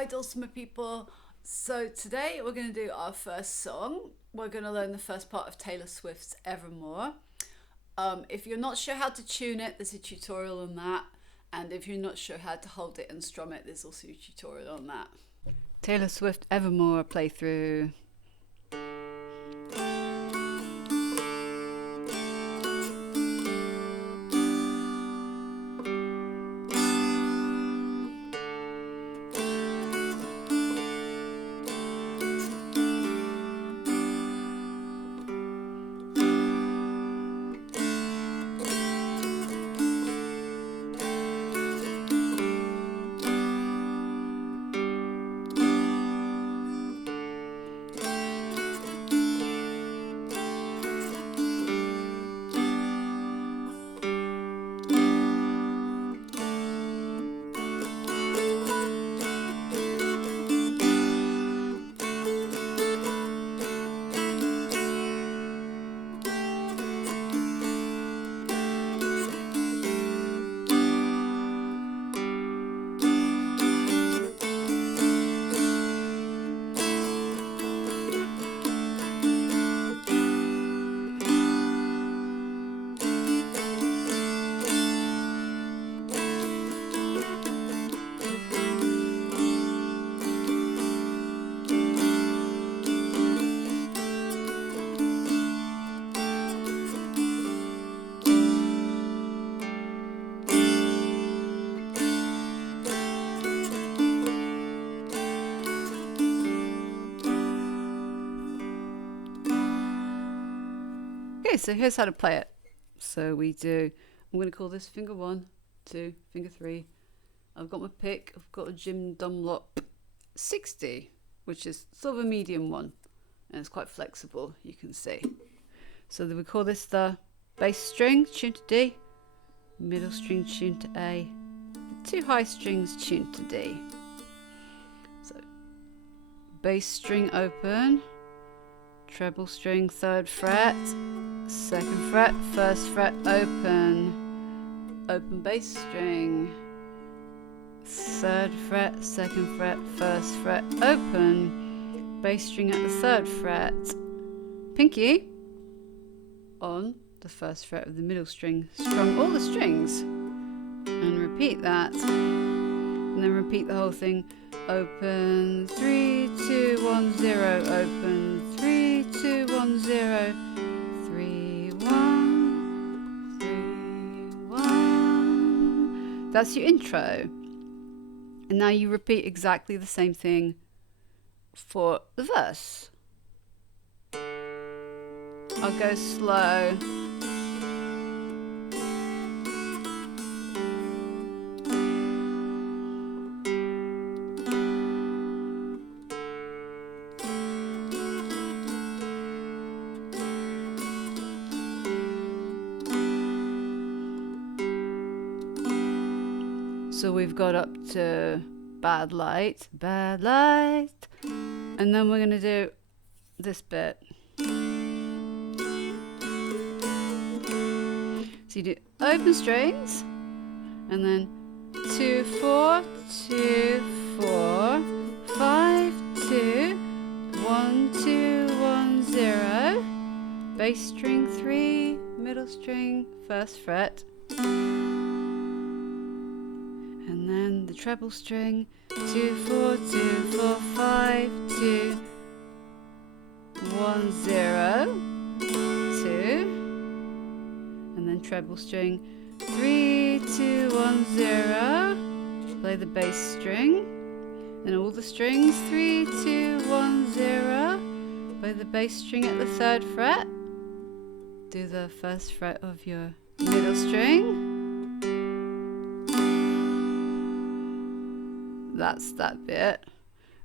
Hi Dulcimer people. So today we're going to do our first song. We're going to learn the first part of Taylor Swift's Evermore. If you're not sure how to tune it, there's a tutorial on that. And if you're not sure how to hold it and strum it, there's also a tutorial on that. Taylor Swift Evermore playthrough. Okay, so here's how to play it. So I'm going to call this finger 1, 2, finger 3. I've got my pick, I've got a Jim Dunlop 60, which is sort of a medium one, and it's quite flexible, you can see. So we call this the bass string tuned to D, middle string tuned to A, the 2 high strings tuned to D. So bass string open, treble string 3rd fret, 2nd fret, 1st fret open, open bass string, 3rd fret, 2nd fret, 1st fret open, bass string at the 3rd fret, pinky on the 1st fret of the middle string, strum all the strings, and repeat that, and then repeat the whole thing. Open 3 2 1 0, open 3 2 1 0, 3 1 3 1. That's your intro. And now you repeat exactly the same thing for the verse. I'll go slow. So we've got up to bad light, and then we're going to do this bit. So you do open strings, and then 2 4 2 4 5 2 1 2 1 0, bass string 3, middle string 1st fret. And then the treble string 2 4 2 4 5 2 1 0 2, and then treble string 3 2 1 0, play the bass string, and all the strings 3 2 1 0, play the bass string at the 3rd fret, do the 1st fret of your middle string. That's that bit.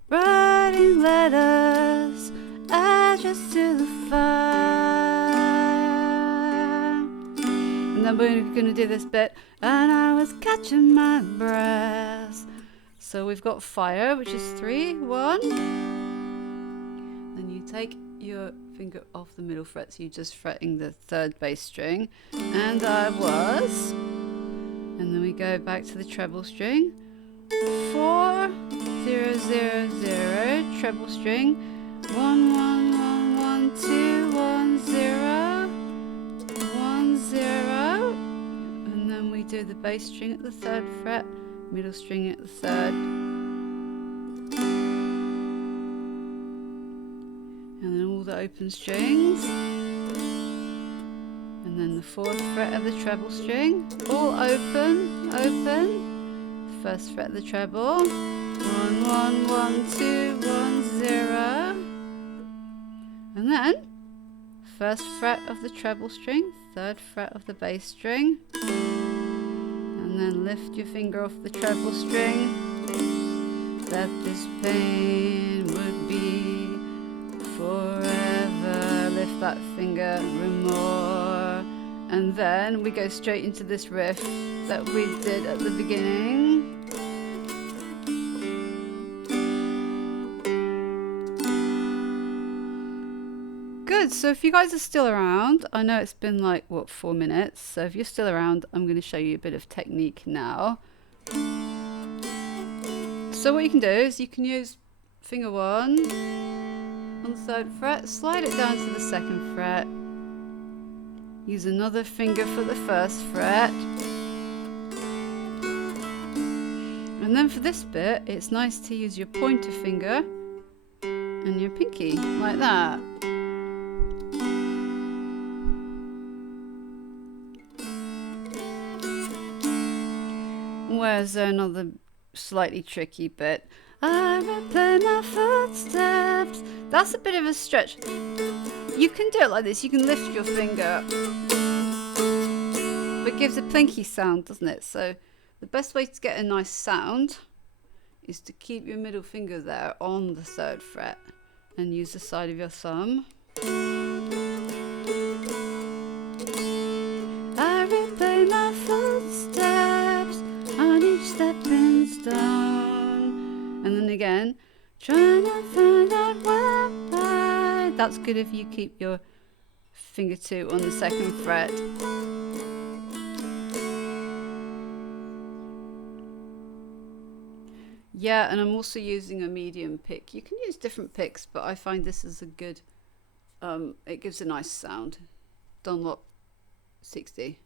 Writing letters, address to the fire. And then we're going to do this bit. And I was catching my breath. So we've got fire, which is 3 1. Then you take your finger off the middle fret, so you're just fretting the 3rd bass string. And I was. And then we go back to the treble string. 4 0 0 treble string. 1 1 1 1 2 1 0 1 0, and then we do the bass string at the 3rd fret, middle string at the 3rd, and then all the open strings, and then the 4th fret of the treble string, all open, open, 1st fret of the treble, 1 1 1 2 1 0, and then 1st fret of the treble string, 3rd fret of the bass string, and then lift your finger off the treble string. That this pain would be forever. Lift that finger more, and then we go straight into this riff that we did at the beginning. Good, so if you guys are still around, I know it's been like, what, 4 minutes, so if you're still around, I'm going to show you a bit of technique now. So what you can do is you can use finger 1 on the 3rd fret, slide it down to the 2nd fret, use another finger for the 1st fret, and then for this bit, it's nice to use your pointer finger and your pinky, like that. Where's another slightly tricky bit? I replay my footsteps. That's a bit of a stretch. You can do it like this. You can lift your finger, but it gives a plinky sound, doesn't it? So the best way to get a nice sound is to keep your middle finger there on the 3rd fret and use the side of your thumb. I replay my footsteps on each stepping stone, and then again, trying to find out where I. That's good if you keep your finger 2 on the 2nd fret. Yeah, and I'm also using a medium pick. You can use different picks, but I find this is a good, it gives a nice sound. Dunlop 60.